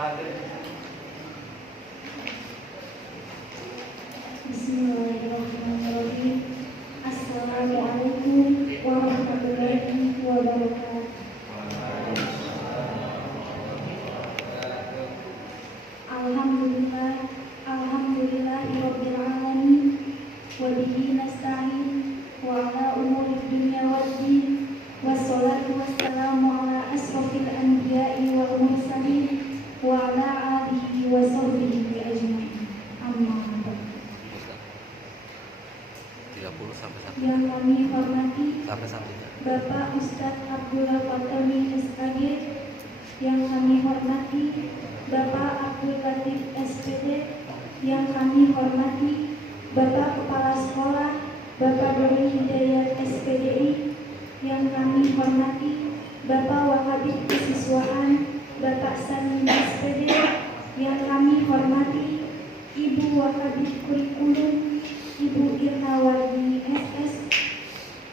Bismillahirrahmanirrahim. Assalamualaikum warahmatullahi wabarakatuh. Alhamdulillahirabbil alamin wa bihi nasta'in wa ala umuri dunya waddin wassalatu wassalamu ala asrofil anbiya'i wal mursalin wa ala alihi wa sahbihi ajma'in. Amma ba'd. 30 sampai 1. Yang kami hormati Sampai 1-nya. Bapak Ustadz Abdullah Fatami SAG, yang kami hormati Bapak Abdul Latif SPD, yang kami hormati Bapak Kepala Sekolah Bapak Doni Hidayat SPDI, yang kami hormati Bapak Wahabib Kesiswaan Bapak Sanin SPD, yang kami hormati Ibu Wahabib Kurikulum Ibu Irnawati SS,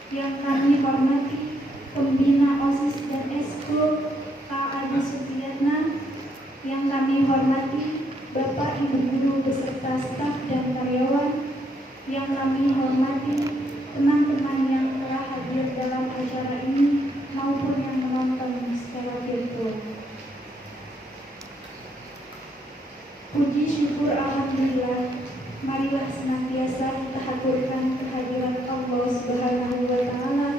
yang kami hormati Pembina OSIS dan Eskul Pak Adi Sutiyatna, yang kami hormati Bapak Ibu Guru beserta staf dan karyawan, yang kami hormati teman-teman yang telah hadir dalam acara ini maupun yang menonton secara virtual. Puji syukur alhamdulillah, marilah senantiasa kita haturkan kehadiran Allah Subhanahu wa Ta'ala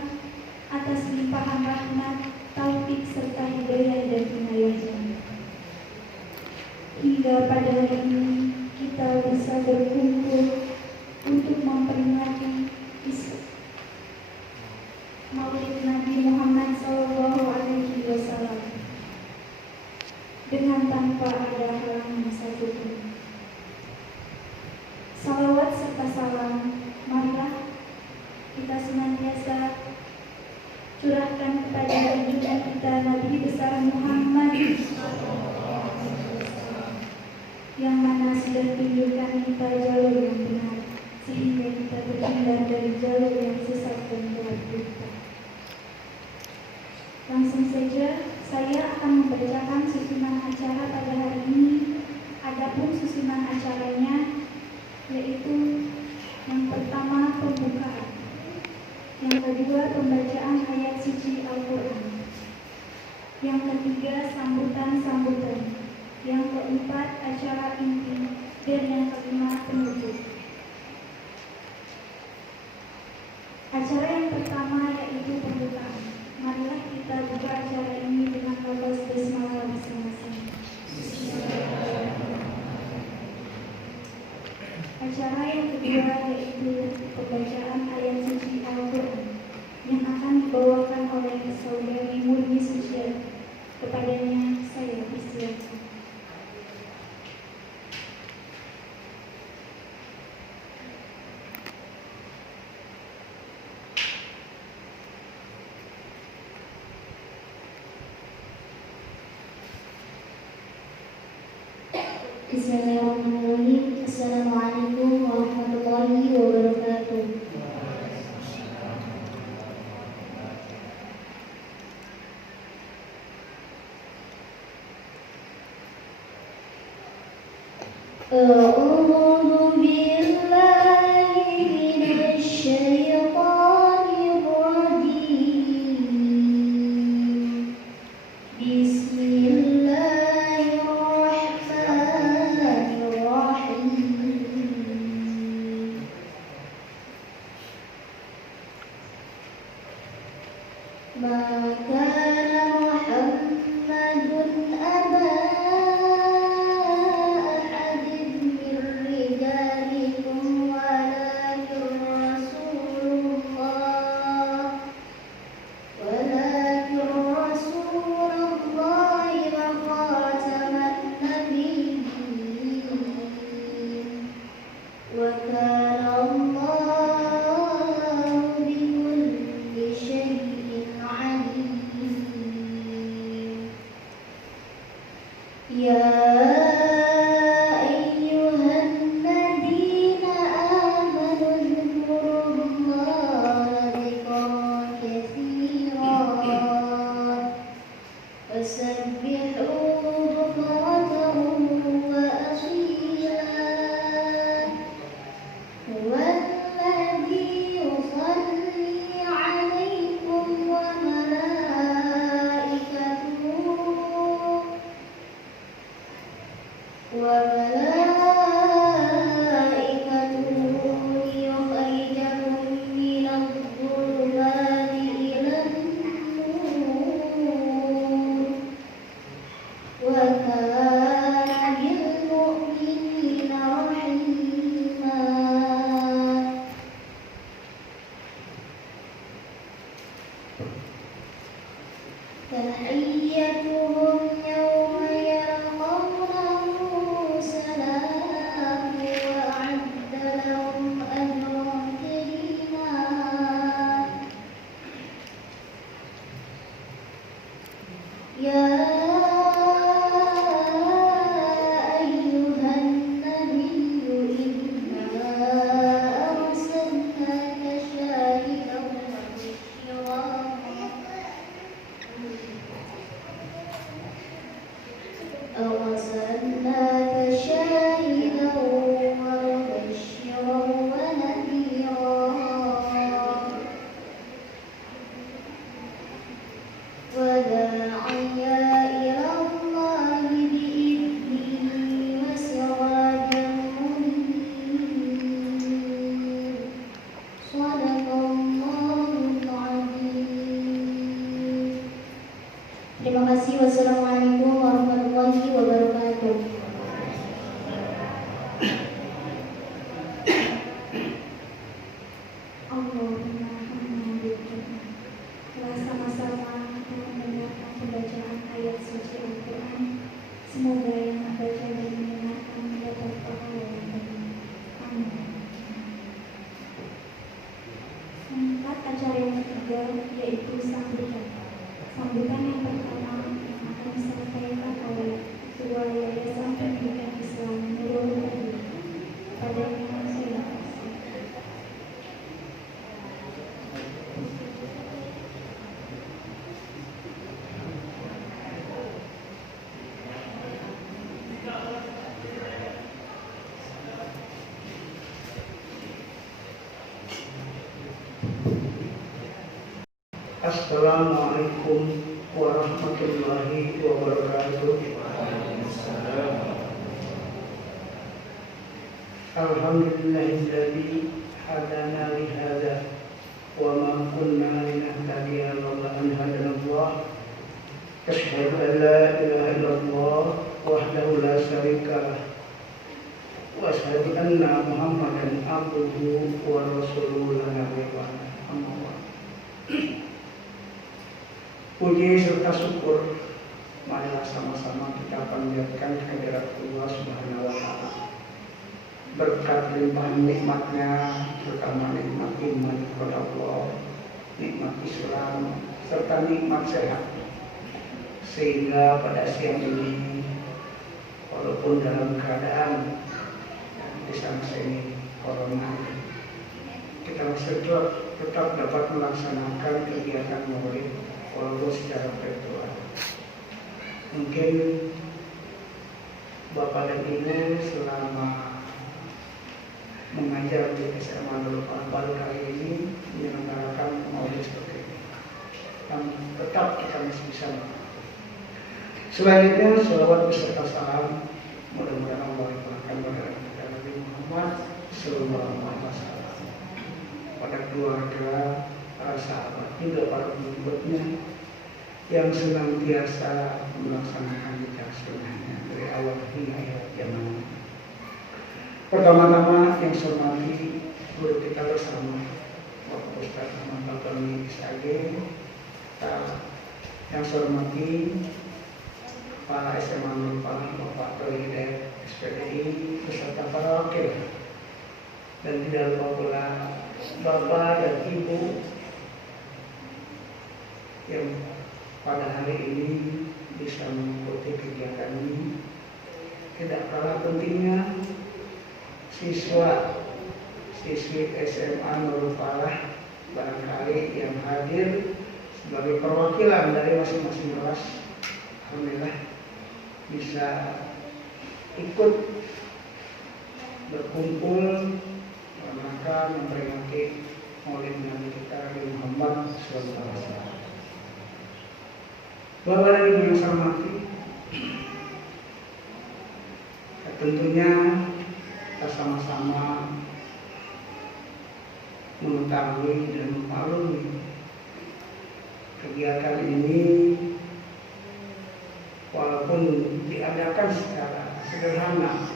atas limpahan rahmat, taufik serta hidayah dan inayahnya. Hingga pada hari ini kita bisa berkumpul untuk memperingati Maulid Nabi Muhammad SAW dengan tanpa ada halangan satupun. Salawat serta salam marilah kita senantiasa curahkan kepada junjungan kita Nabi besar Muhammad, yang mana sudah tunjukkan kita jalur yang benar, sehingga kita terhindar dari jalur yang sesat dan gelap gulita. Langsung saja saya akan membacakan susunan acara pada hari ini. Adapun susunan acaranya yaitu yang pertama pembukaan, yang kedua pembacaan ayat suci Al-Quran, yang ketiga sambutan-sambutan, yang keempat acara inti, dan yang kelima penutup. Acara yang pertama yaitu pembukaan. Marilah kita buka acara ini dengan lafaz basmalah masing-masing. Acara yang kedua yaitu pembacaan ayat suci Al-Quran yang akan dibawakan oleh saudari Murni Suciat. Kepadanya saya persilakan. Bismillahirrahmanirrahim. Assalamualaikum warahmatullahi wabarakatuh. A'udzu billahi minasy syaithanir rajim. وسبحوه بكرة وملائكته ليخرجكم من الظلمات إلى النور وكان بالمؤمنين رحيما. تحيتهم يوم يلقونه سلام وأعد لهم أجرا كريما. يا أيها النبي إنا أرسلناك شاهدا ومبشرا ونذيرا وداعيا إلى الله بإذنه وسراجا منيرا. صدق الله العظيم. Terima kasih. Wassalamualaikum warahmatullahi wabarakatuh. Allahumma hamdulillah. Telah sama-sama kita mendengarkan pembacaan ayat suci Al-Quran. Semoga yang membaca dan mendengarkan mendapat pahala yang banyak. Amin. Mengangkat acara yang ketiga yaitu sambutan. Sambutan yang pertama yang akan disampaikan oleh Ketua Yayasan Pendidikan Islam Nurul Huda. Padanya saya kasih. Assalamualaikum warahmatullahi wabarakatuh. Alhamdulillahilladzi hadana li hadza wa ma kunna linahtadiya laula an hadanallah. Asyhadu an la ilaha illallah wahdahu la syarika lah wa asyhadu anna Muhammadan abduhu wa rasuluhu la nabiyya ba'da. Amma ba'd. Puji serta syukur marilah sama-sama kita panjatkan kehadirat Allah Subhanahu wa Ta'ala. Berkat limpahan nikmatnya, terutama nikmat iman kepada Allah, nikmat Islam, serta nikmat sehat, sehingga pada siang ini, walaupun dalam keadaan di sana sini corona, kita masih tetap dapat melaksanakan kegiatan maulid walaupun secara virtual. Mungkin Bapak dan Ibu selama mengajar di SMA Nurul Huda baru kali ini menyelenggarakan maulid seperti ini, dan tetap kita masih bisa. Selanjutnya sholawat beserta salam mudah-mudahan Allah limpahkan kepada Nabi Muhammad Sallallahu Alaihi Wasallam, pada keluarga, para sahabat, juga para pengikutnya yang senantiasa melaksanakan jejak sunnahnya dari awal hingga akhir zaman. Pertama-tama yang saya hormati guru kita bersama Bapak Ustaz Ahmad Bakami SAG, yang saya hormati Kepala SMA Nurul Huda Bapak Tohideh SPDI beserta para wakil, dan tidak lupa pula Bapak dan Ibu yang pada hari ini bisa mengikuti kegiatan ini. Tidak kalah pentingnya siswi SMA Nurul Huda barangkali yang hadir sebagai perwakilan dari masing-masing kelas, alhamdulillah bisa ikut berkumpul maka memperingati Maulid Nabi kita Nabi Muhammad SAW. Bapak dan Ibu yang saya hormati, tentunya kita sama-sama mengetahui dan memaklumi kegiatan ini walaupun diadakan secara sederhana,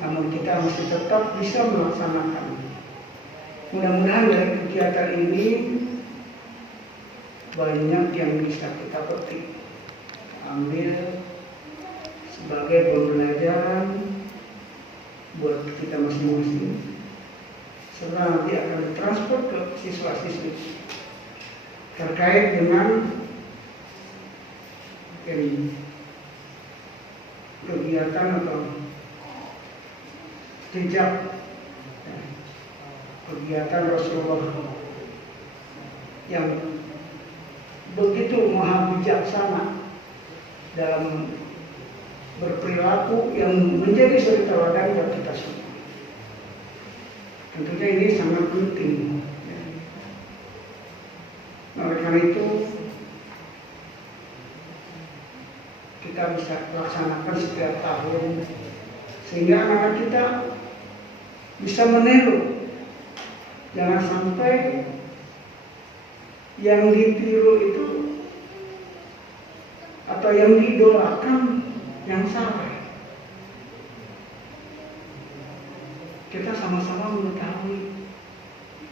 namun kita masih tetap bisa melaksanakan. Mudah-mudahan dari kegiatan ini banyak yang bisa kita petik, ambil sebagai pembelajaran buat kita masing-masing, serta nanti akan ditransfer ke siswa-siswi terkait dengan kegiatan atau jejak kegiatan Rasulullah yang begitu maha bijaksana dalam berperilaku yang menjadi suri teladan buat kita semua. Tentunya ini sangat penting. Oleh karena itu kita bisa laksanakan setiap tahun sehingga anak-anak kita bisa meniru. Jangan sampai yang ditiru itu atau yang diidolakan yang salah. Kita sama-sama mengetahui,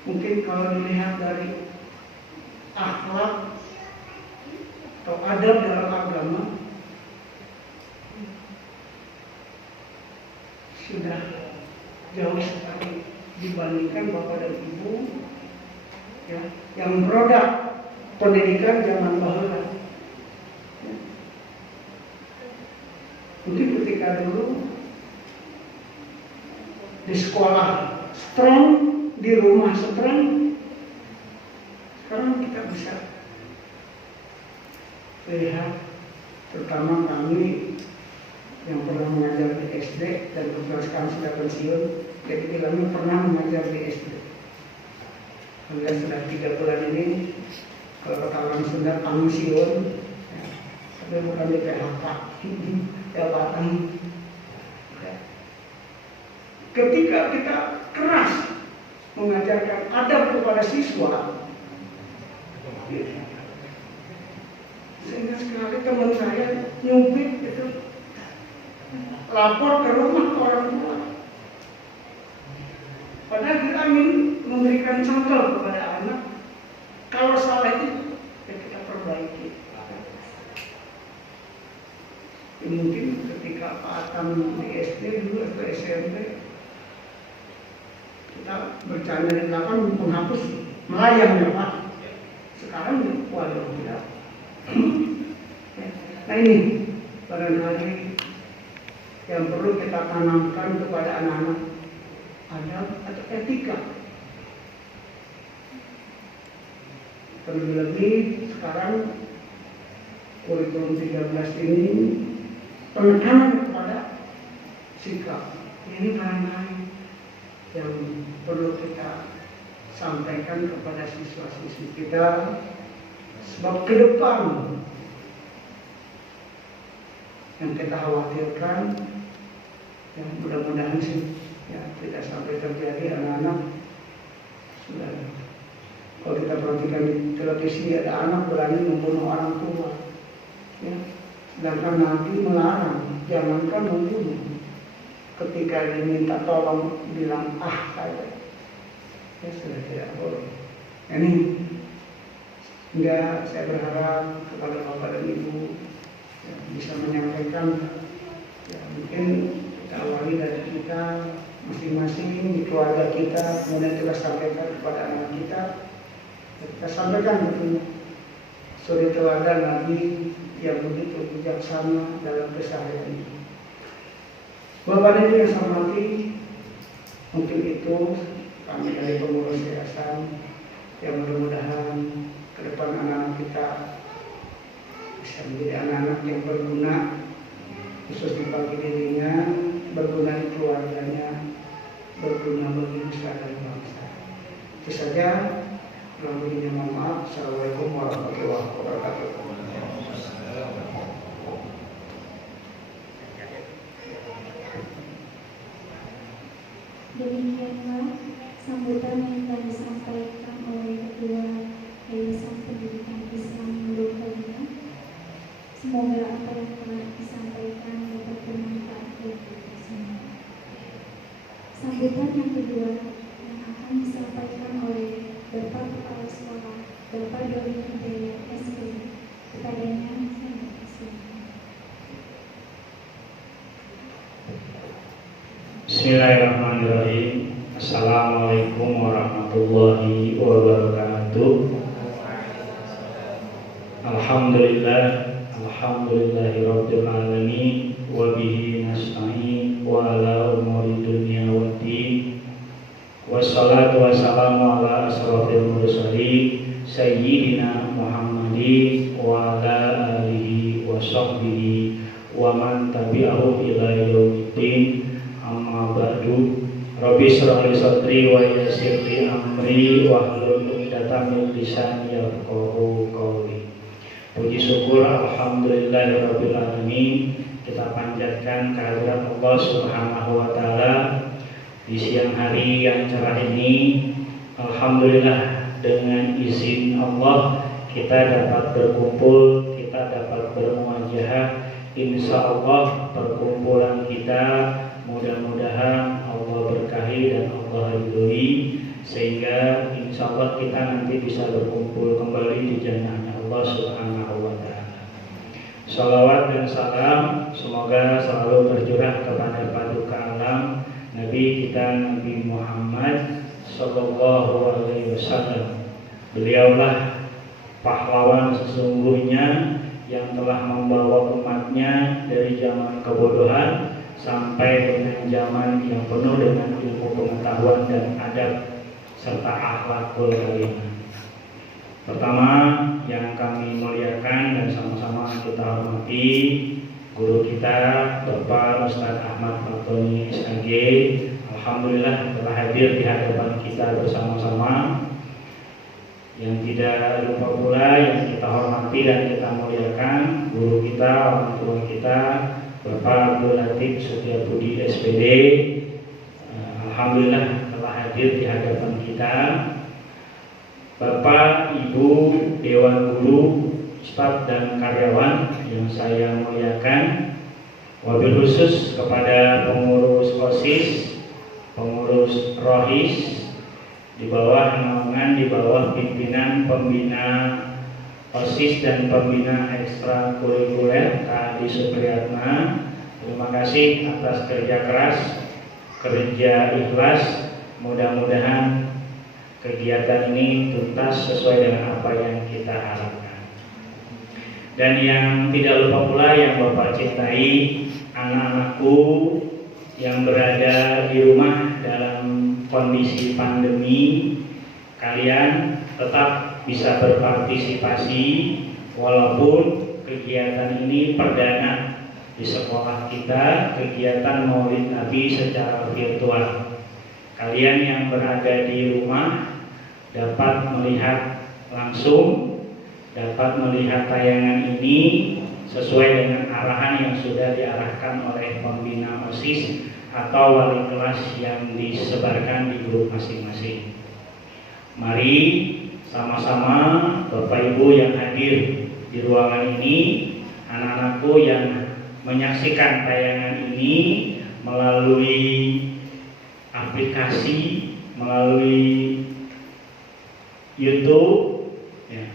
mungkin kalau dilihat dari akhlak atau adab dalam agama sudah jauh sekali dibandingkan bapak dan ibu ya, yang produk pendidikan zaman bahula. Ya. Mungkin ketika dulu di sekolah strong, di rumah strong, sekarang kita bisa lihat, terutama kami yang pernah mengajar di SD dan kebetulan sekarang sudah pensiun, jadi bilangnya pernah mengajar di SD. Kemudian sudah 3 bulan ini, kalau kata orang Sunda pensiun, ya, tapi bukan di PHK, jabatan. Ya. Ketika kita keras mengajarkan adab kepada siswa, sehingga sekali teman saya nyubit itu lapor ke rumah ke orang tua. Padahal kita ingin memberikan contoh kepada anak. Kalau salah itu ya kita perbaiki. Ya, mungkin ketika Pak Atam di SD dulu atau SMP kita bercanda di belakang penghapus melayang ya Pak. Sekarang waduh tidak. Nah ini barangkali yang perlu kita tanamkan kepada anak-anak, adab atau etika. Terlebih sekarang kurikulum 13 ini penekanan kepada sikap. Ini barangkali yang perlu kita sampaikan kepada siswa-siswi kita, sebab ke depan yang kita khawatirkan, yang mudah-mudahan sih ya tidak sampai terjadi. Anak-anak sudah, kalau kita perhatikan di televisi ada anak berani membunuh orang tua, ya. Sedangkan Nabi melarang, jangankan membunuh. Ketika diminta tolong bilang saja, ya sudah tidak boleh. Ini hingga saya berharap kepada bapak dan ibu ya, bisa menyampaikan ya, mungkin kita awali dari kita masing-masing di keluarga kita, kemudian kita sampaikan kepada anak kita ya, kita sampaikan betul suri teladan Nabi yang begitu bijaksana dalam keseharian ini. Bapak dan ibu yang saya hormati, mungkin itu kami dari pengurus yayasan yang mudah-mudahan ke depan anak-anak kita bisa menjadi anak-anak yang berguna, khusus di bagi dirinya, berguna di keluarganya, berguna bagi nusa dan bangsa. Itu saja. Kurang lebihnya mohon maaf. Assalamualaikum warahmatullahi wabarakatuh. Demikianlah sambutan yang telah disampaikan oleh Ketua Yayasan Pendidikan Islam Nurul Huda. Semoga apa yang telah disampaikan dapat bermanfaat bagi kita semua. Sambutan yang kedua yang akan disampaikan oleh Bapak Kepala Sekolah, Bapak Doni Hidayat SPD. Kepadanya saya mempersilakan. Bismillahirrahmanirrahim. Assalamualaikum warahmatullahi wabarakatuh. Alhamdulillahirabbil alamin wa bihi nasta'in wa ala umuri dunya waddin. Wassalatu wassalamu ala asrofil mursalin sayyidina Muhammadin wa ala alihi wa sahbihi wa man tabi'ahu ila yaumiddin. Amma ba'du. Rabbi shrah li sadri wa yassir li amri wahlul 'uqdatam min lisani yafqahu qawli. Puji syukur alhamdulillahirabbil alamin, kita panjatkan kehadirat Allah Subhanahu wa taala di siang hari yang cerah ini. Alhamdulillah, dengan izin Allah kita dapat berkumpul, kita dapat bermuajahah. Insyaallah perkumpulan kita mudah-mudahan Allah berkahi dan Allah ridhoi, sehingga insya Allah kita nanti bisa berkumpul kembali di jannahnya Allah Subhanahu wa ta'ala. Salawat dan salam semoga selalu tercurah kepada paduka alam Nabi kita Nabi Muhammad sallallahu alaihi wasallam. Beliaulah pahlawan sesungguhnya yang telah membawa umatnya dari zaman kebodohan sampai dengan zaman yang penuh dengan ilmu pengetahuan dan adab serta akhlakul karimah. Pertama yang kami muliakan dan sama-sama kita hormati guru kita Bapak Ustadz Ahmad Fatoni SAG. Alhamdulillah telah hadir di hadapan kita bersama-sama. Yang tidak lupa pula yang kita hormati dan kita muliakan guru kita, orang tua kita Bapak Abdul Latif Setiabudi SPD. Alhamdulillah telah hadir di hadapan kita. Bapak, Ibu, Dewan Guru, staf dan karyawan yang saya muliakan. Wabil khusus kepada pengurus OSIS, pengurus ROHIS, di bawah naungan, di bawah pimpinan pembina OSIS dan pembina ekstrakurikuler Kak Adi Supriyatna. Terima kasih atas kerja keras, kerja ikhlas. Mudah-mudahan kegiatan ini tuntas sesuai dengan apa yang kita harapkan. Dan yang tidak lupa pula yang Bapak cintai, anak-anakku yang berada di rumah dalam kondisi pandemi, kalian tetap bisa berpartisipasi walaupun kegiatan ini perdana di sekolah kita, kegiatan Maulid Nabi secara virtual. Kalian yang berada di rumah dapat melihat langsung, dapat melihat tayangan ini sesuai dengan arahan yang sudah diarahkan oleh pembina OSIS atau wali kelas yang disebarkan di grup masing-masing. Mari sama-sama Bapak Ibu yang hadir di ruangan ini, anak-anakku yang menyaksikan tayangan ini melalui aplikasi, melalui YouTube.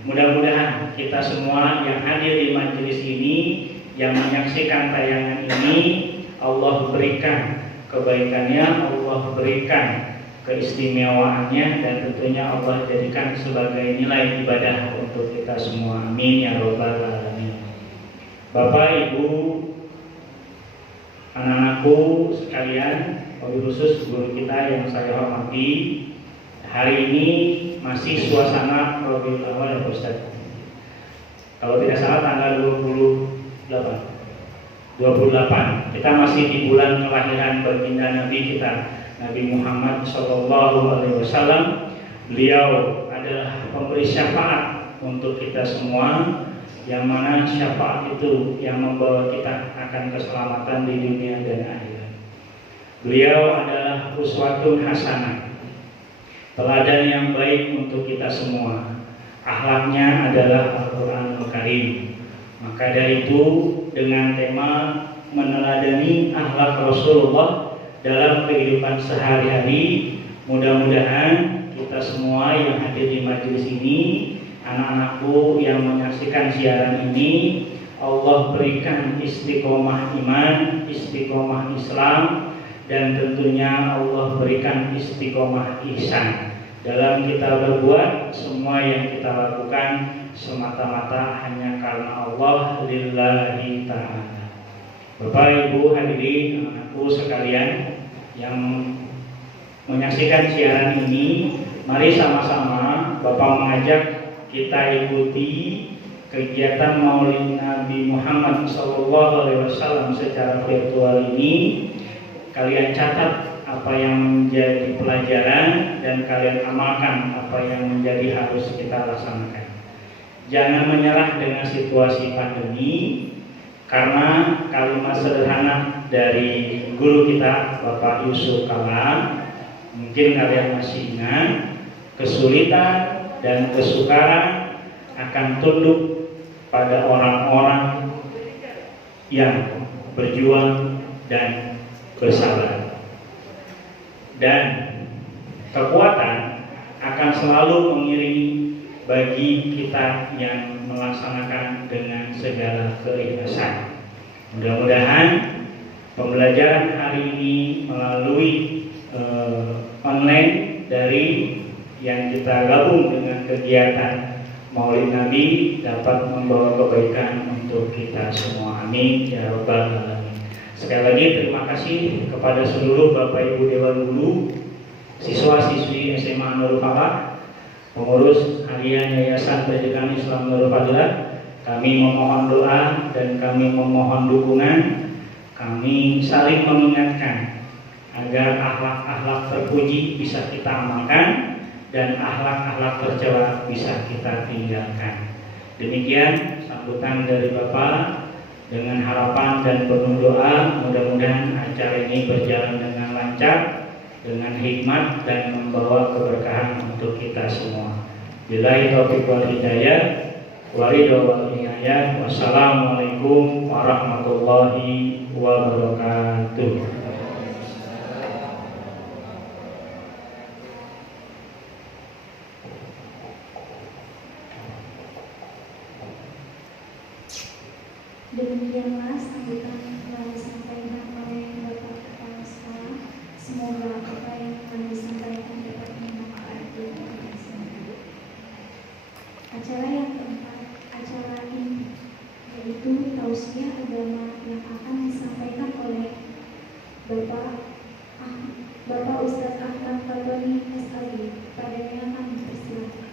Mudah-mudahan kita semua yang hadir di majelis ini, yang menyaksikan tayangan ini, Allah berikan kebaikannya, Allah berikan keistimewaannya, dan tentunya Allah jadikan sebagai nilai ibadah untuk kita semua. Amin ya rabbal alamin. Bapak, Ibu, anak-anakku sekalian, wabil khusus guru kita yang saya hormati, hari ini masih suasana Rabiul Awal ya Ustaz. Kalau tidak salah tanggal 28. Kita masih di bulan kelahiran baginda Nabi kita, Nabi Muhammad SAW. Beliau adalah pemberi syafaat untuk kita semua, yang mana syafaat itu yang membawa kita akan keselamatan di dunia dan akhirat. Beliau adalah uswatun hasanah, teladan yang baik untuk kita semua. Akhlaknya adalah Al-Quranul Karim. Maka dari itu, dengan tema meneladani akhlak Rasulullah dalam kehidupan sehari-hari, mudah-mudahan kita semua yang hadir di majelis ini, anak-anakku yang menyaksikan siaran ini, Allah berikan istiqomah iman, istiqomah Islam, dan tentunya Allah berikan istiqomah ihsan dalam kita berbuat semua yang kita lakukan semata-mata hanya karena Allah lillahi ta'ala. Bapak Ibu hadirin anakku sekalian yang menyaksikan siaran ini, mari sama-sama Bapak mengajak kita ikuti kegiatan Maulid Nabi Muhammad SAW secara virtual ini. Kalian catat apa yang menjadi pelajaran dan kalian amalkan apa yang menjadi harus kita laksanakan. Jangan menyerah dengan situasi pandemi, karena kalimat sederhana dari guru kita Bapak Yusuf Kala, mungkin kalian masih ingat, kesulitan dan kesukaran akan tunduk pada orang-orang yang berjuang dan bersabar, dan kekuatan akan selalu mengiringi bagi kita yang melaksanakan dengan segala keikhlasan. Mudah-mudahan pembelajaran hari ini melalui online dari yang kita gabung dengan kegiatan Maulid Nabi dapat membawa kebaikan untuk kita semua. Amin ya rabbal alamin. Sekali lagi terima kasih kepada seluruh Bapak Ibu Dewan Guru, siswa-siswi SMA Nurul Falah, pengurus harian Yayasan Pendidikan Islam Nurul Fadilah. Kami memohon doa dan kami memohon dukungan. Kami saling mengingatkan agar akhlak-akhlak terpuji bisa kita amalkan dan akhlak-akhlak tercela bisa kita tinggalkan. Demikian sambutan dari Bapak. Dengan harapan dan penuh doa, mudah-mudahan acara ini berjalan dengan lancar, dengan hikmat dan membawa keberkahan untuk kita semua. Billahi taufiq wal hidayah, waridho wal inayah. Wassalamualaikum warahmatullahi wabarakatuh. Demikianlah sambutan yang disampaikan oleh Bapak Kepala Sekolah. Semoga apa yang akan disampaikan dapat bermanfaat bagi kita semua. Acara yang keempat, acara ini yaitu tausiah agama yang akan disampaikan oleh Bapak Ustadz Ahmad Fatoni SAG. Padanya kami persilakan.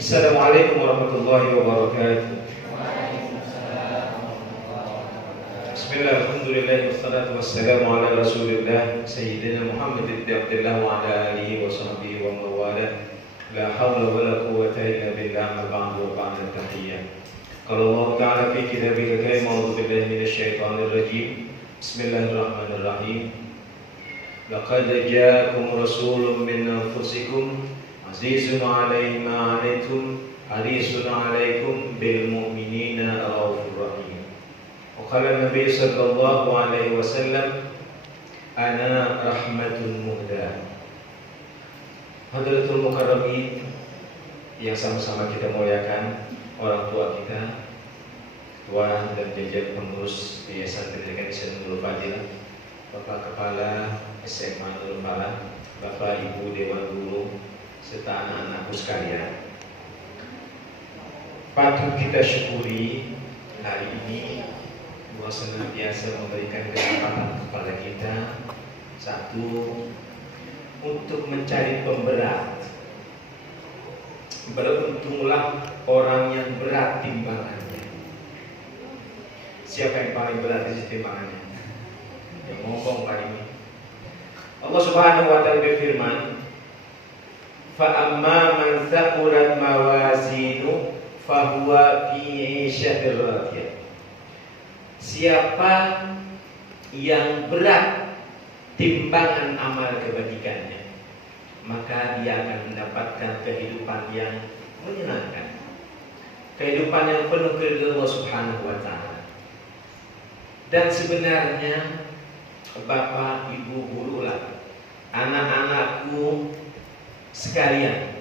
Assalamualaikum warahmatullahi wabarakatuh. Bismillah, alhamdulillah, wassalatu wassalamu ala rasulillah Sayyidina Muhammad ibn Abdullah wa ala alihi wa sahbihi wa mawala. La hawla wa la quwwata illa billah, ma ba'du wa ba'da tahiyyah. Qala Allah ta'ala fi kitabihil karim, a'udzu billahi minasy syaithanir rajim. Bismillahirrahmanirrahim. Laqad ja'akum rasulun min anfusikum azizun 'alaihi ma 'anittum harisun 'alaikum bil mu'minina raufur rahim. Wa qala Nabi sallallahu alaihi wasallam, ana rahmatun muhda. Hadratul mukarramin yang sama-sama kita muliakan, orang tua kita, ketua dan jajaran pengurus Yayasan Pendidikan Islam Nurul Fadilah, Bapak Kepala SMA Nurul Falah, Bapak Ibu Dewan Guru, serta anak-anakku sekalian. Patut kita syukuri hari ini bahwa senantiasa memberikan kesempatan kepada kita, satu, untuk mencari pemberat. Beruntunglah orang yang berat timbangannya. Siapa yang paling berat di sisi timbangannya? Yang ngomong kali ini. Allah Subhanahu wa ta'ala berfirman, فَأَمَّا مَنْ ثَقُلَتْ مَوَازِينُهُ فَهُوَ فِي عِيشَةٍ رَاضِيَةٍ siapa yang berat timbangan amal kebajikannya, maka dia akan mendapatkan kehidupan yang menyenangkan, kehidupan yang penuh keridhaan Allah Subhanahu wa taala. Dan sebenarnya Bapak, Ibu, gurulah, anak-anakku sekalian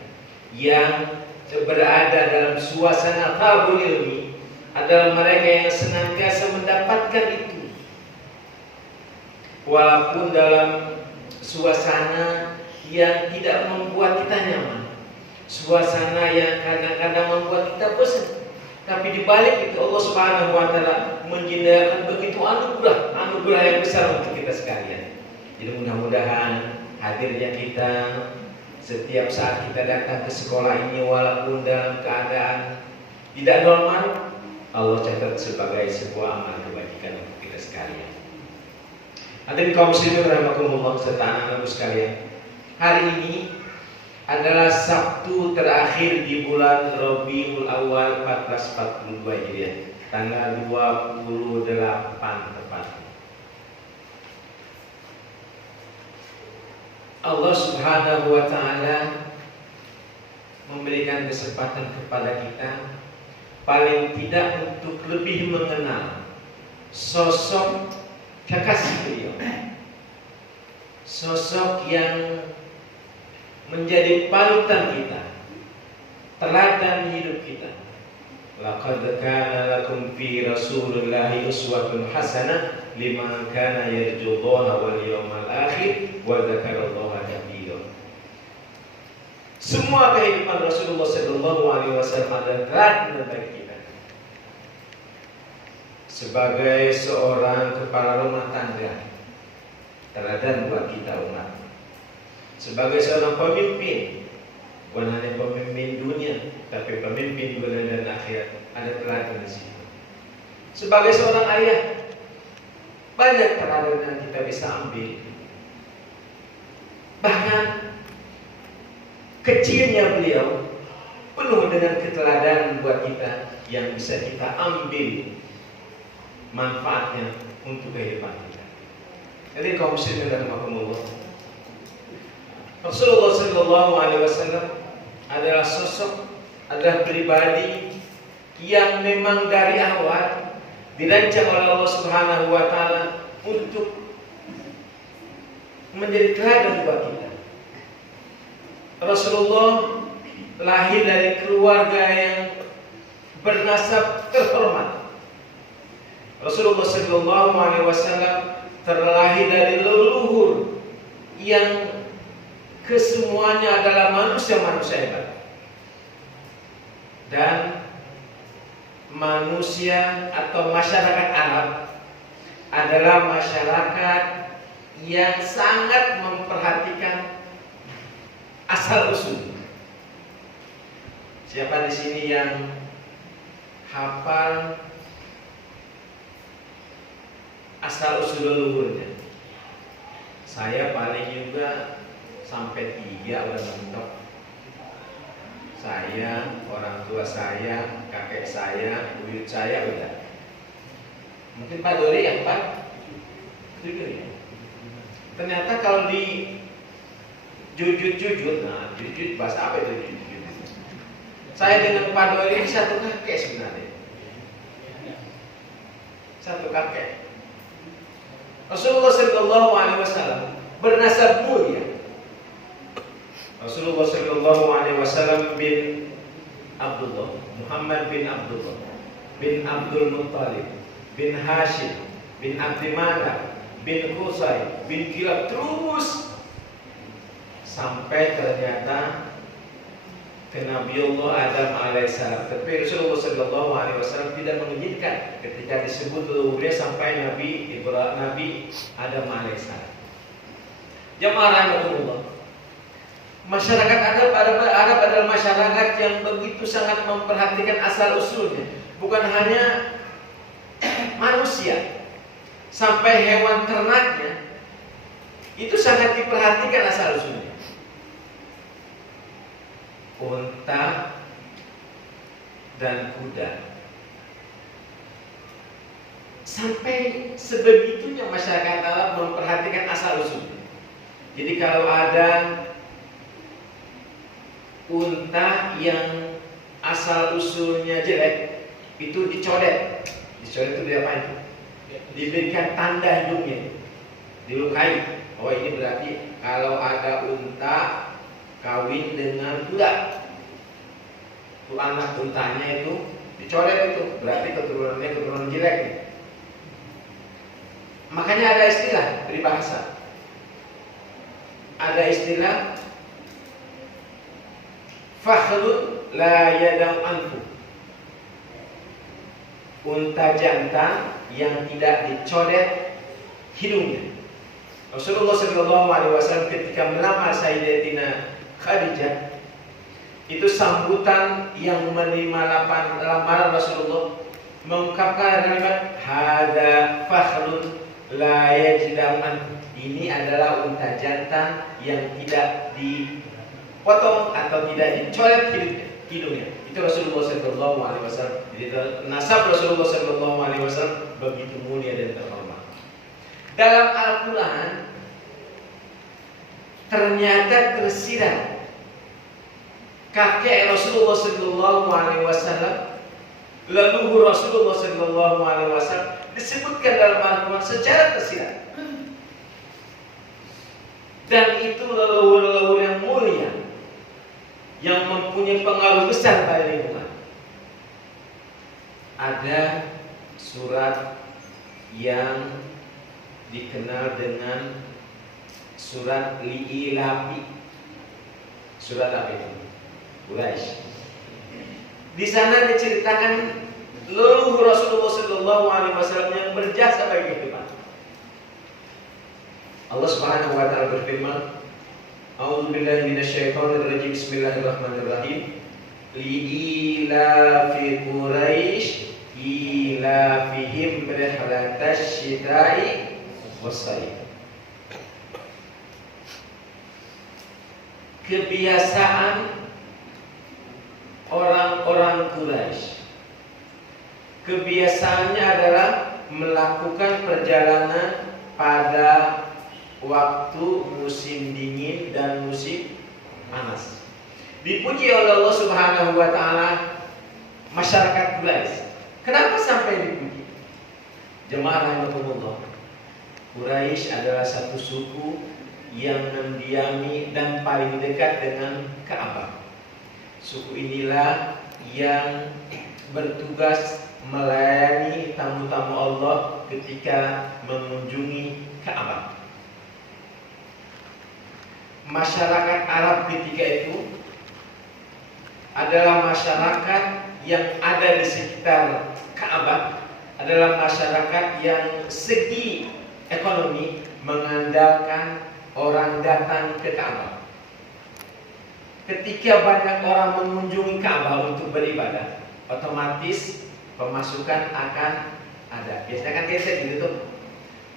yang berada dalam suasana talabul ilmi adalah mereka yang senantiasa mendapatkan itu, walaupun dalam suasana yang tidak membuat kita nyaman, suasana yang kadang-kadang membuat kita bosan. Tapi di balik itu Allah Subhanahu wa taala menyediakan begitu anugerah yang besar untuk kita sekalian. Jadi mudah-mudahan hadirnya kita setiap saat kita datang ke sekolah ini walaupun dalam keadaan tidak normal, Allah catat sebagai sebuah amal kebajikan untuk kita sekalian. Hadirin kaum muslimin rahimakumullah serta anak-anakku sekalian, hari ini adalah Sabtu terakhir di bulan Rabiul Awal 1442 Hijriah, tanggal 28 tepat. Allah Subhanahu wa taala memberikan kesempatan kepada kita paling tidak untuk lebih mengenal sosok kekasih beliau, sosok yang menjadi panutan kita, teladan hidup kita. Laqad kana lakum fi Rasulillahi uswatun hasanah liman kana yarjullaha wal yawmal akhir wa dzakarallaha katsira. Semua kehidupan Rasulullah sallallahu alaihi wasallam adalah teladan bagi kita. Sebagai seorang kepala rumah tangga, teladan buat kita umat. Sebagai seorang pemimpin, bukan hanya pemimpin dunia, tapi pemimpin dunia dan akhirat, ada teladan di situ. Sebagai seorang ayah, banyak teladan yang kita bisa ambil. Bahkan kecilnya beliau penuh dengan keteladanan buat kita yang bisa kita ambil manfaatnya untuk kehidupan kita. Jadi kaum muslimin rahimakumullah, Rasulullah sallallahu alaihi wasallam adalah sosok, adalah pribadi yang memang dari awal dirancang oleh Allah Subhanahu wa taala untuk menjadi teladan buat kita. Rasulullah lahir dari keluarga yang bernasab terhormat. Rasulullah sallallahu alaihi wasallam terlahir dari leluhur yang kesemuanya adalah manusia-manusia hebat. Dan manusia atau masyarakat Arab adalah masyarakat yang sangat memperhatikan asal usul. Siapa di sini yang hafal asal usul leluhurnya? Saya paling juga sampai 3 udah mentok. Saya, orang tua saya, kakek saya, buyut saya udah. Mungkin Pak Dori yang 4 ya. Ternyata kalau di jujut, nah jujut bahasa apa itu jujut? Saya dengan Pak Dori satu kakek sebenarnya. Satu kakek. Rasulullah sallallahu alaihi wasallam bernasab mulia. Rasulullah sallallahu alaihi wasallam bin Abdullah, Muhammad bin Abdullah, bin Abdul Muttalib, bin Hashim, bin Abdi Manaf, bin Qusay, bin Kilab, terus sampai ternyata ke Nabiullah Adam alaihissalam. Tapi Rasulullah sallallahu alaihi wasallam tidak mengizinkan ketika disebut leluhurnya sampai Nabi Adam alaihissalam. Jamaah rahimahullah, masyarakat Arab adalah masyarakat yang begitu sangat memperhatikan asal usulnya. Bukan hanya manusia, sampai hewan ternaknya itu sangat diperhatikan asal usulnya. Unta dan kuda Sampai sebegitunya masyarakat Arab memperhatikan asal usul. Jadi kalau ada unta yang asal usulnya jelek, itu dicoret. Dicoret itu diapain? Diberikan tanda hidungnya, dilukai. Oh, ini berarti kalau ada unta kawin dengan kuda, itu anak untanya itu dicoret, itu berarti keturunannya keturunan jelek. Makanya ada istilah peribahasa, ada istilah fakhrun la yadau anfu, unta jantan yang tidak dicoret hidungnya. Rasulullah SAW ketika melamar Sayyidatina Khadijah, itu sambutan yang menerima lamaran Rasulullah mengungkapkan kalimat hada fakhrun la yajidau anhu. Ini adalah unta jantan yang tidak dipotong atau tidak dicoret hidungnya. Itu Rasulullah SAW. Jadi nasab Rasulullah SAW begitu mulia dan terhormat. Dalam Al-Quran ternyata tersirat kakek Rasulullah SAW, leluhur Rasulullah SAW disebutkan dalam Al-Quran secara tersirat. Dan itu leluhur-leluhur yang mulia, yang mempunyai pengaruh besar pada lingkungan. Ada surat yang dikenal dengan surat Li'ilafi. Surat apa itu? Quraisy. Di sana diceritakan leluhur Rasulullah SAW yang berjasa bagi kehidupan. Allah Subhanahu wa taala berfirman, A'udzubillahi minasyaitonirrajim. Bismillahirrahmanirrahim. Li'ilafi Quraisy ilafihim rihlatash syita'i was-sayf. Kebiasaan orang-orang Quraisy, kebiasaannya adalah melakukan perjalanan pada waktu musim dingin dan musim panas. Dipuji oleh Allah Subhanahu wa taala masyarakat Quraisy. Kenapa sampai dipuji? Jemaah rahimakumullah, Quraisy adalah satu suku yang mendiami dan paling dekat dengan Ka'bah. Suku inilah yang bertugas melayani tamu-tamu Allah ketika mengunjungi Ka'bah. Masyarakat Arab ketika itu adalah masyarakat yang ada di sekitar Ka'bah, adalah masyarakat yang segi ekonomi mengandalkan orang datang ke Ka'bah. Ketika banyak orang mengunjungi Ka'bah untuk beribadah, otomatis pemasukan akan ada. Biasanya kan kayak gitu tuh.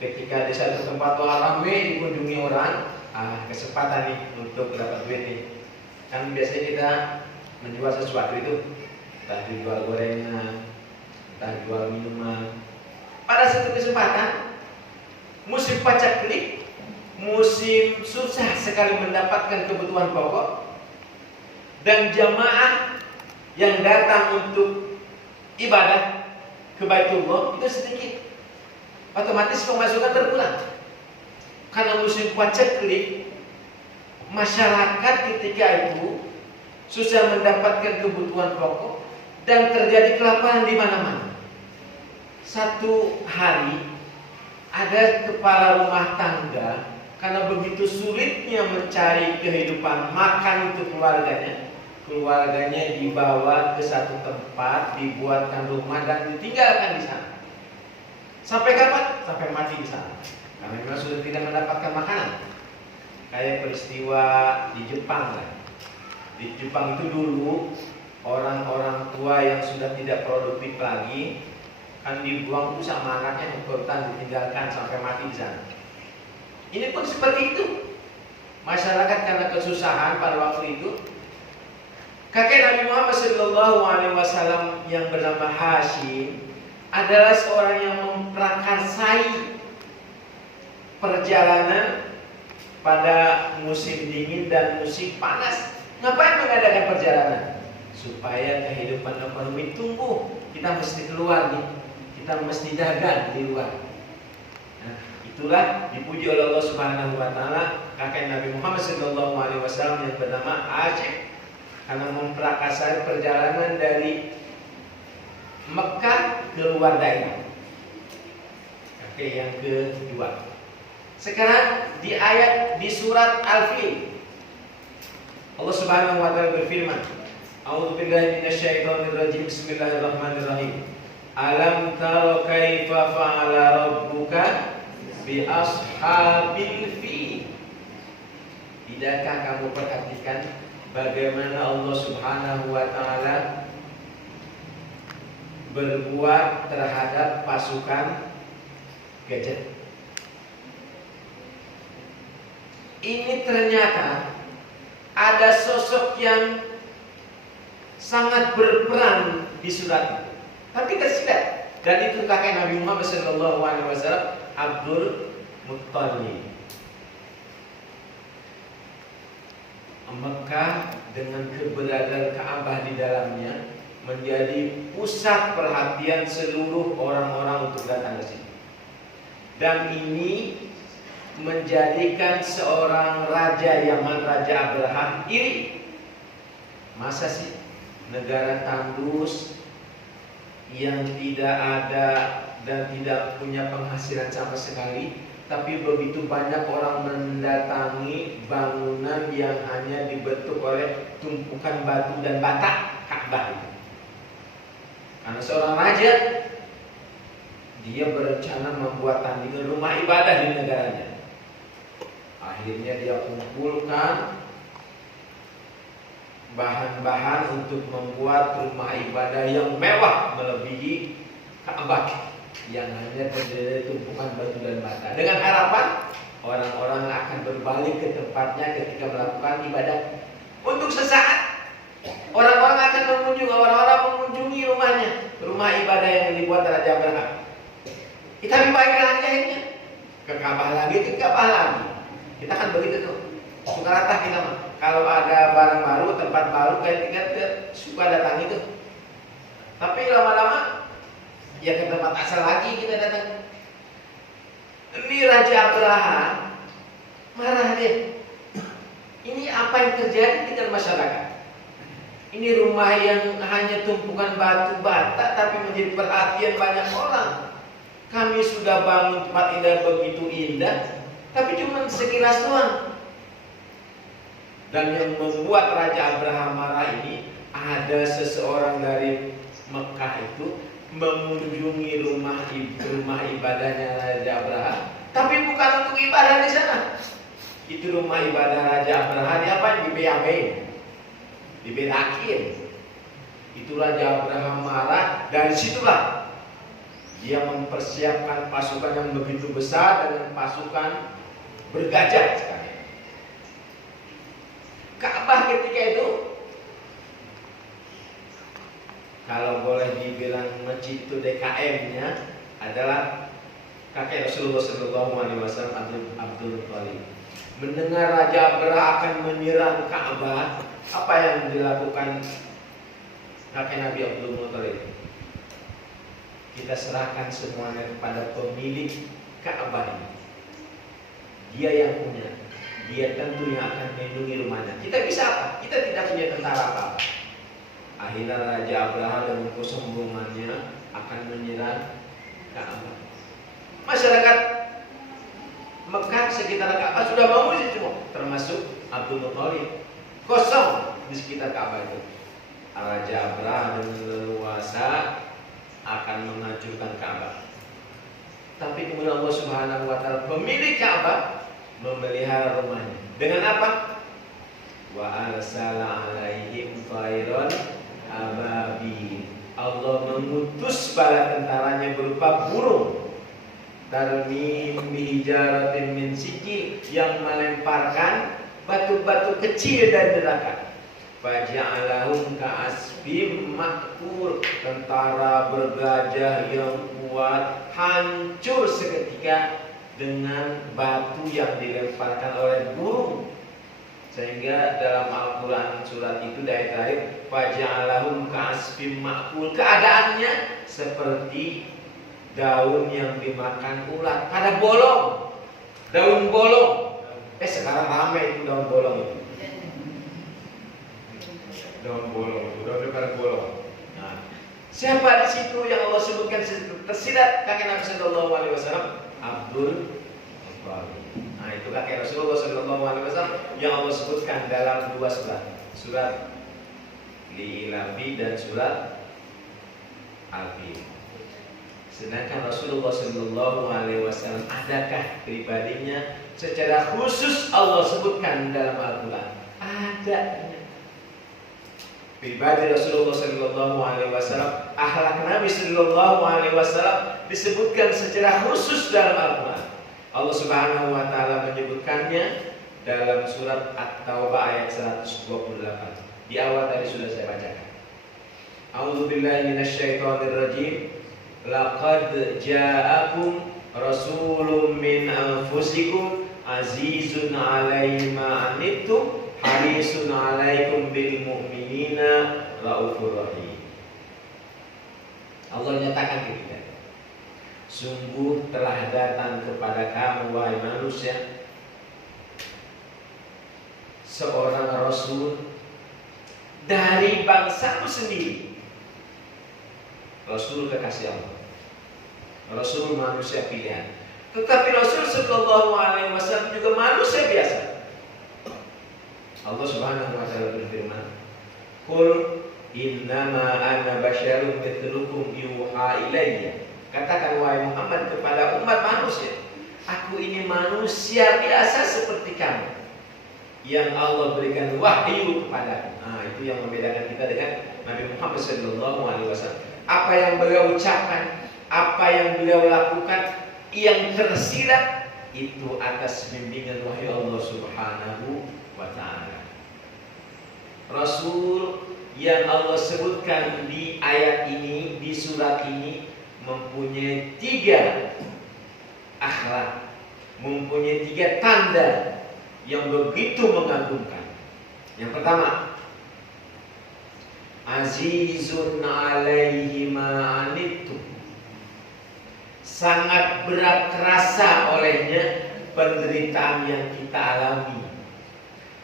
Ketika di satu tempat ramai dikunjungi orang, kesempatan nih untuk dapat duit nih. Kan biasanya kita menjual sesuatu itu, entah dijual gorengan, entah jual minuman. Pada satu kesempatan, musim pacak klik, musim susah sekali mendapatkan kebutuhan pokok, dan jamaah yang datang untuk ibadah ke Baitullah itu sedikit. Otomatis pemasukan berkurang. Karena musim paceklik, masyarakat ketika itu susah mendapatkan kebutuhan pokok dan terjadi kelaparan di mana-mana. Satu hari ada kepala rumah tangga, karena begitu sulitnya mencari kehidupan makan untuk keluarganya dibawa ke satu tempat, dibuatkan rumah dan ditinggalkan di sana. Sampai kapan? Sampai mati di sana. Karena memang sudah tidak mendapatkan makanan. Kayak peristiwa di Jepang lah. Di Jepang itu dulu orang-orang tua yang sudah tidak produktif lagi kan dibuang itu sama anaknya ke hutan, ditinggalkan sampai mati di sana. Ini pun seperti itu. Masyarakat karena kesusahan pada waktu itu, kakek Nabi Muhammad SAW yang bernama Hashim adalah seorang yang memprakarsai perjalanan pada musim dingin dan musim panas. Ngapain mengadakan perjalanan? Supaya kehidupan ekonomi tumbuh. Kita mesti keluar nih, kita mesti dagang di luar. Nah, itulah dipuji oleh Allah Subhanahu wa taala kakek Nabi Muhammad SAW yang bernama Ajib, karena memprakarsai perjalanan dari Mekah ke luar daerah. Kakek yang kedua. Sekarang di ayat di surat Al-Fil, Allah Subhanahu wa taala berfirman, A'udzubillahi minasyaitonirrajim. Bismillahirrahmanirrahim. Alam tara kaifa fa'ala rabbuka bi ashabil fil. Tidakkah kamu perhatikan bagaimana Allah Subhanahu wa taala berbuat terhadap pasukan gajah? Ini ternyata ada sosok yang sangat berperan di surat itu. Tapi tersirat, dan itu kakek Nabi Muhammad SAW, Abdul Muttalib. Mekah dengan keberadaan Ka'bah di dalamnya menjadi pusat perhatian seluruh orang-orang untuk datang ke sini. Dan ini menjadikan seorang raja Yaman, Raja Abraham, iri. Masa sih negara tandus yang tidak ada dan tidak punya penghasilan sama sekali, tapi begitu banyak orang mendatangi bangunan yang hanya dibentuk oleh tumpukan batu dan bata, Ka'bah itu. Karena seorang raja, dia berencana membuat tandingan rumah ibadah di negaranya. Akhirnya dia kumpulkan bahan-bahan untuk membuat rumah ibadah yang mewah melebihi Ka'bah yang hanya terdiri dari tumpukan batu dan bata, dengan harapan orang-orang akan berbalik ke tempatnya ketika melakukan ibadah. Untuk sesaat orang-orang akan mengunjungi rumahnya, rumah ibadah yang dibuat Raja Abraham. Kita balik lagi akhirnya ke Ka'bah lagi, ke Ka'bah lagi. Kita kan begitu tuh, suka latah kita mah. Kalau ada barang baru, tempat baru, kayak suka datang itu. Tapi lama-lama ya ke tempat asal lagi kita datang. Ini Raja Abraham marah deh. Ini apa yang terjadi dengan masyarakat? Ini rumah yang hanya tumpukan batu bata tapi menjadi perhatian banyak orang. Kami sudah bangun tempat indah begitu indah, tapi cuma sekilas doang. Dan yang membuat Raja Abraham marah ini, ada seseorang dari Mekah itu mengunjungi rumah ibadahnya Raja Abraham, tapi bukan untuk ibadah di sana. Itu rumah ibadah Raja Abraham diapain? Dibeabein, diberakin. Itu Raja Abraham marah. Dari situlah dia mempersiapkan pasukan yang begitu besar dengan pasukan bergajah sekali. Ka'bah ketika itu, kalau boleh dibilang masjid itu DKM-nya adalah kakek Rasulullah SAW, Abdul Muttalib. Mendengar Raja Abraham akan menyerang Ka'bah, apa yang dilakukan kakek Nabi Abdul Muttalib? Kita serahkan semuanya kepada pemilik Ka'bah ini. Dia yang punya, dia tentu yang akan melindungi rumahnya. Kita bisa apa? Kita tidak punya tentara apa-apa. Akhirnya Raja Abraham dengan kesombongannya akan menyerang Ka'bah. Masyarakat Mekah sekitar Ka'bah sudah mengungsi semua, termasuk Abdul Muttalib. Kosong di sekitar Ka'bah itu. Raja Abraham dengan leluasa akan menghancurkan Ka'bah. Tapi kemudian Allah Subhanahu wa taala, pemilik Ka'bah, memelihara rumahnya. Dengan apa? Wa arsala alaihim thairan ababil. Allah mengutus bala tentaranya berupa burung. Tarmim bihijaratin min sijil, yang melemparkan batu-batu kecil dari neraka. Faja'alahum ka'asbim ma'kul. tempur, tentara bergajah yang kuat hancur seketika dengan batu yang dilemparkan oleh burung. Sehingga dalam Al-Quran surat itu di ayat terakhir, faja'alahum ka'asfim ma'kul, keadaannya seperti daun yang dimakan ulat, pada bolong, daun bolong. Sekarang ramai itu daun bolong itu. Daun bolong itu, daun pada bolong. Nah, siapa di situ yang Allah sebutkan tersirat kakek Nabi Sallallahu Alaihi Wasallam? Abdul Muttalib. Nah, itu kakek Rasulullah Sallallahu Alaihi Wasallam yang Allah sebutkan dalam dua surat, surat Li'lafi dan surat Al-Fil. Sedangkan Rasulullah Sallallahu Alaihi Wasallam, adakah pribadinya secara khusus Allah sebutkan dalam Al-Quran? Ada. Pribadi Rasulullah Sallallahu Alaihi Wasallam, akhlak Nabi Sallallahu Alaihi Wasallam disebutkan secara khusus dalam Al-Quran. Allah Subhanahu Wa Taala menyebutkannya dalam surat At-Taubah ayat 128. Di awal tadi sudah saya bacakan. A'udzubillahi minasyaitonirrajim. Laqad ja'akum rasulun min anfusikum azizun 'alaihi ma anittum harisun 'alaikum bil mu'minina raufur rahim. Allah nyatakan ke kita, sungguh telah datang kepada kamu wahai manusia seorang rasul dari bangsamu sendiri. Rasul kekasih Allah, Rasul manusia pilihan. Tetapi Rasul Sallallahu Alaihi Wasallam juga manusia biasa. Allah Subhanahu Wa Taala berfirman, "Qul innama ana basyarun mithlukum yuha ilayya." Katakan wahai Muhammad kepada umat manusia, aku ini manusia biasa seperti kamu, yang Allah berikan wahyu kepadaku. Nah, itu yang membedakan kita dengan Nabi Muhammad Sallallahu Alaihi Wasallam. Apa yang beliau ucapkan, apa yang beliau lakukan, yang tersirat itu atas bimbingan wahyu Allah Subhanahu Wa Taala. Rasul yang Allah sebutkan di ayat ini, di surat ini, mempunyai 3 akhlak, mempunyai 3 tanda yang begitu mengagumkan. Yang pertama, azizun 'alaihi ma anittum, sangat berat terasa olehnya penderitaan yang kita alami.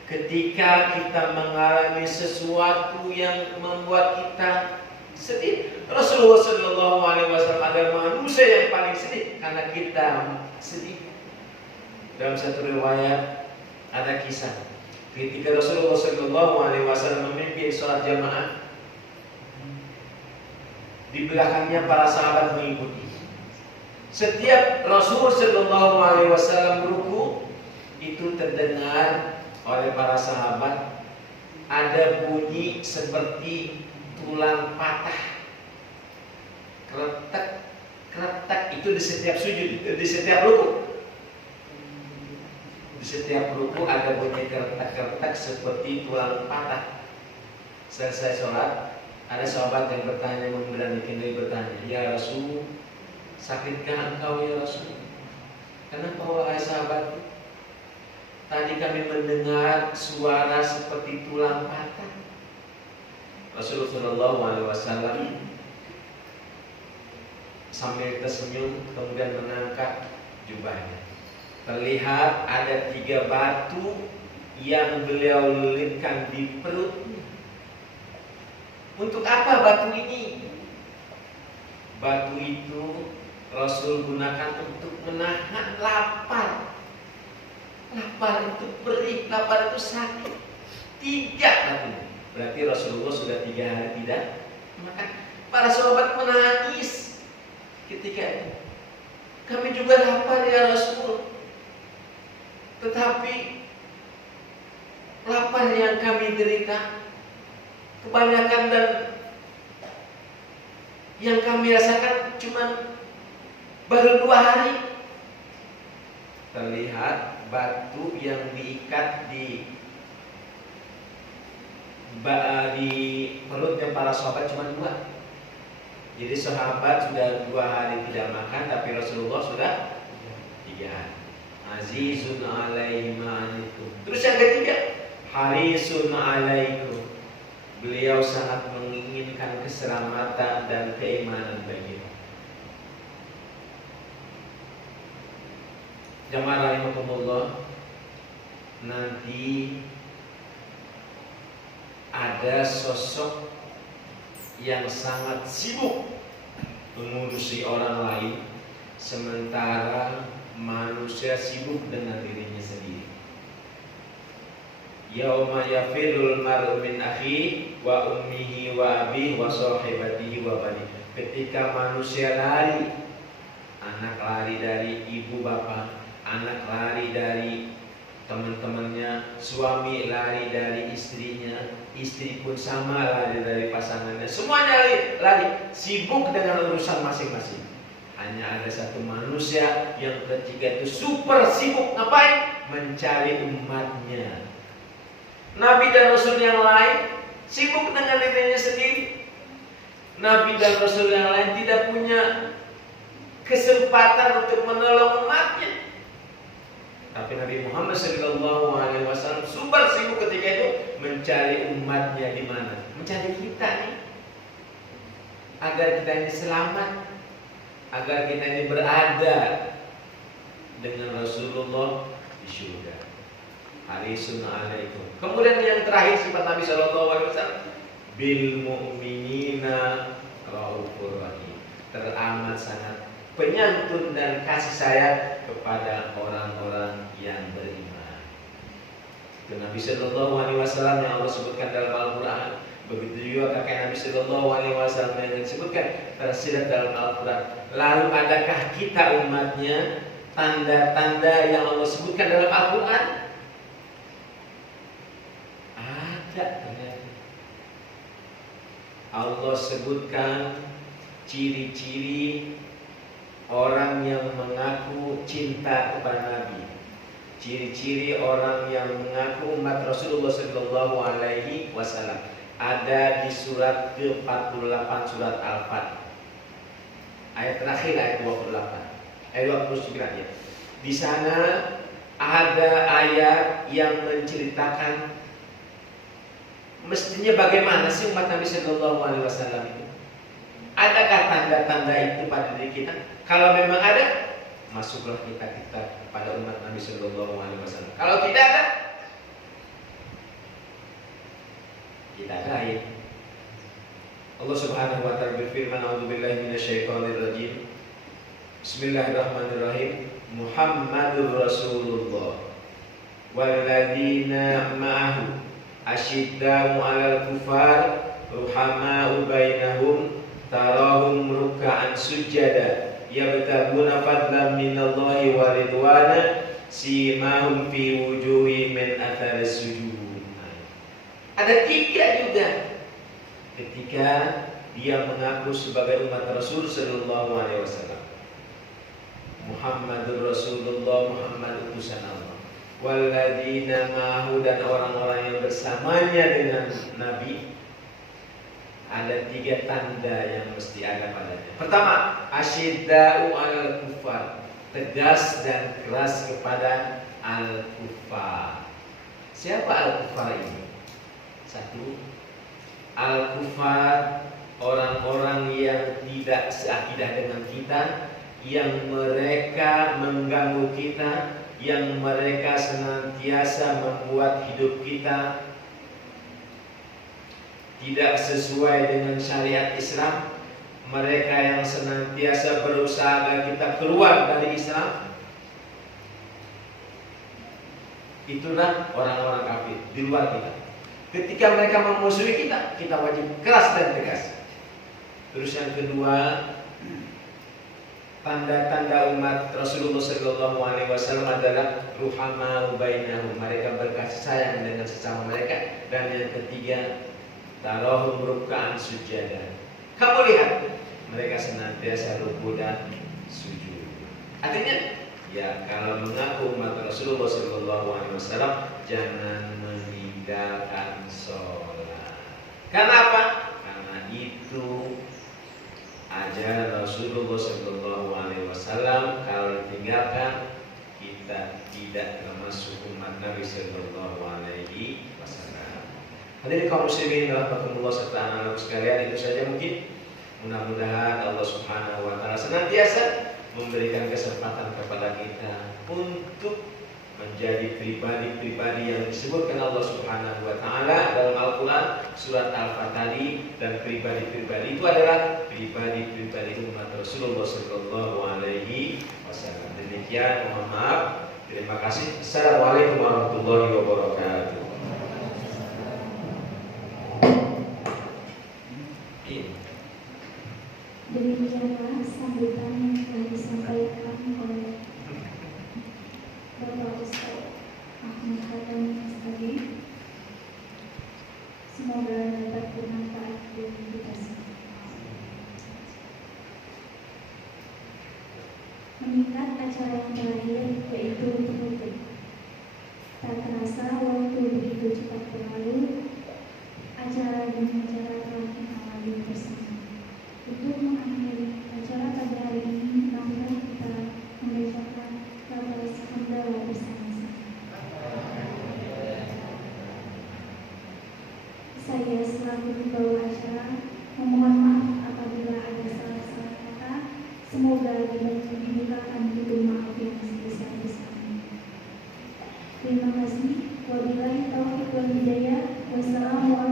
Ketika kita mengalami sesuatu yang membuat kita sedih, Rasulullah Sallallahu Alaihi Wasallam adalah manusia yang paling sedih karena kita sedih. Dalam satu riwayat ada kisah ketika Rasulullah Sallallahu Alaihi Wasallam memimpin sholat jamaah, di belakangnya para sahabat mengikuti. Setiap Rasul Sallallahu Alaihi Wasallam ruku, itu terdengar oleh para sahabat ada bunyi seperti tulang patah, kretek, kretek. Itu di setiap sujud, di setiap ruku. Di setiap ruku ada bunyi kretek-kretek seperti tulang patah. Selesai sholat, ada sahabat yang bertanya, memberanikan diri bertanya, ya Rasul, sakitkah engkau ya Rasul? Kenapa wahai sahabatku? Tadi kami mendengar suara seperti tulang patah. Rasulullah Shallallahu Alaihi Wasallam sambil tersenyum kemudian mengangkat jubahnya. Terlihat ada 3 batu yang beliau lilitkan di perutnya. Untuk apa batu ini? Batu itu Rasul gunakan untuk menahan lapar. Lapar itu perih, lapar itu sakit. 3 batu. Berarti Rasulullah sudah 3 hari tidak makan. Para sahabat menangis ketika itu. Kami juga lapar ya Rasul. Tetapi lapar yang kami derita kebanyakan dan yang kami rasakan cuma baru 2 hari. Terlihat batu yang diikat di di perutnya para sahabat cuma 2. Jadi sahabat sudah 2 hari tidak makan, tapi Rasulullah sudah 3 hari. Azizun alaihi ma'anikum. Terus yang ketiga, harisun alaikum. Beliau sangat menginginkan keselamatan dan keimanan bagimu. Jamaah rahimakumullah, nanti ada sosok yang sangat sibuk mengurusi orang lain, sementara manusia sibuk dengan dirinya sendiri. Yauma yafirul mar'u min akhi wa ummihi wa abihi wa sahibatihi wa bani. Ketika manusia lari, anak lari dari ibu bapak, anak lari dari teman-temannya, suami lari dari istrinya, istri pun sama lari dari pasangannya. Semuanya lari, sibuk dengan urusan masing-masing. Hanya ada satu manusia yang ketiga itu super sibuk. Ngapain? Mencari umatnya. Nabi dan Rasul yang lain sibuk dengan dirinya sendiri. Nabi dan Rasul yang lain tidak punya kesempatan untuk menolong umatnya. Tapi Nabi Muhammad SAW super sibuk ketika itu mencari umatnya di mana? Mencari kita nih, agar kita ini selamat, agar kita ini berada dengan Rasulullah di surga. Harisun alaikum. Kemudian yang terakhir sifat Nabi SAW, bil mu'minina raufur rahim. Teramat sangat penyantun dan kasih sayang kepada orang-orang yang beriman. Itu Nabi Sallallahu Alaihi Wasallam yang Allah sebutkan dalam Al-Quran. Begitu juga kakek Nabi Sallallahu Alaihi Wasallam yang disebutkan tersirat dalam Al-Quran. Lalu adakah kita umatnya tanda-tanda yang Allah sebutkan dalam Al-Quran? Ada ternyata. Allah sebutkan ciri-ciri orang yang mengaku cinta kepada Nabi, ciri-ciri orang yang mengaku umat Rasulullah Sallallahu Alaihi Wasallam ada di surat ke-48 surat Al-Fat, ayat terakhir ayat 28, ayat 29 ya. Di sana ada ayat yang menceritakan mestinya bagaimana sih umat Nabi Sallallahu Alaihi Wasallam itu. Adakah tanda-tanda itu pada diri kita? Kalau memang ada, masuklah kita pada umat Nabi Sallallahu Alaihi Wasallam. Kalau tidak ada, kita lain. Allah Subhanahu Wa Taala berfirman, "A'udzubillahi minasyaitonirrajim. Bismillahirrahmanirrahim. Muhammadur Rasulullah walladzina ma'ahu asyidda'u 'alal kufar ruhama'u bainahum tarahum ruk'an sujada yabtaguna fadlan minallahi wa ridwana simahum fi wujuhi min atharis sujud." Ada 3 juga ketika dia mengaku sebagai umat Rasul Sallallahu Alaihi Wasallam. Muhammadur Rasulullah, Muhammad utusan Allah. Walladzina ma'ahu, dan orang-orang yang bersamanya dengan Nabi. Ada 3 tanda yang mesti ada padanya. Pertama, asyidda'u 'alal kufar, tegas dan keras kepada al-kufar. Siapa al-kufar ini? 1, al-kufar, orang-orang yang tidak seakidah dengan kita, yang mereka mengganggu kita, yang mereka senantiasa membuat hidup kita tidak sesuai dengan syariat Islam, mereka yang senantiasa berusaha agar kita keluar dari Islam. Itulah orang-orang kafir di luar kita. Ketika mereka memusuhi kita, kita wajib keras dan tegas. Terus yang kedua, tanda-tanda umat Rasulullah Sallallahu Alaihi Wasallam adalah ruhama bainahum, mereka berkasih sayang dengan sesama mereka. Dan yang ketiga, tarahum ruk'an sujada, kamu lihat mereka senantiasa rukuk dan sujud. Artinya, ya kalau mengaku umat Rasulullah Sallallahu Alaihi Wasallam, jangan meninggalkan sholat. Karena apa? Karena itu ajaran Rasulullah Sallallahu Alaihi Wasallam. Kalau ditinggalkan, kita tidak termasuk umat Nabi Sallallahu Alaihi Wasallam. Hadirin kaum muslimin rahmatullah serta anak-anak sekalian, itu saja mungkin. Mudah-mudahan Allah Subhanahu Wa Taala senantiasa memberikan kesempatan kepada kita untuk menjadi pribadi-pribadi yang disebutkan Allah Subhanahu Wa Taala dalam Al-Quran surat Al-Fatih tadi, dan pribadi-pribadi itu adalah pribadi-pribadi umat Rasulullah Sallallahu Alaihi Wasallam. Demikian, mohon maaf. Terima kasih. Assalamualaikum warahmatullahi wabarakatuh. Demikianlah sambutan yang telah disampaikan oleh Bapak Ustaz Ahmad Khatami SPG. Semoga dapat bermanfaat bagi kita semua. Mengingat acara yang terakhir, yaitu penutup, tak terasa waktu begitu cepat berlalu. Acara demi acara telah kita lalui bersama. Untuk mengakhiri acara pada hari ini, marilah kita membacakan kabar hamdalah bersama-sama. Saya selaku pembawa acara memohon maaf apabila ada salah-salah kata. Semoga dibukakan pintu maaf yang sebesar-besarnya. Terima kasih. Wabillahi taufiq wal hidayah. Wassalamualaikum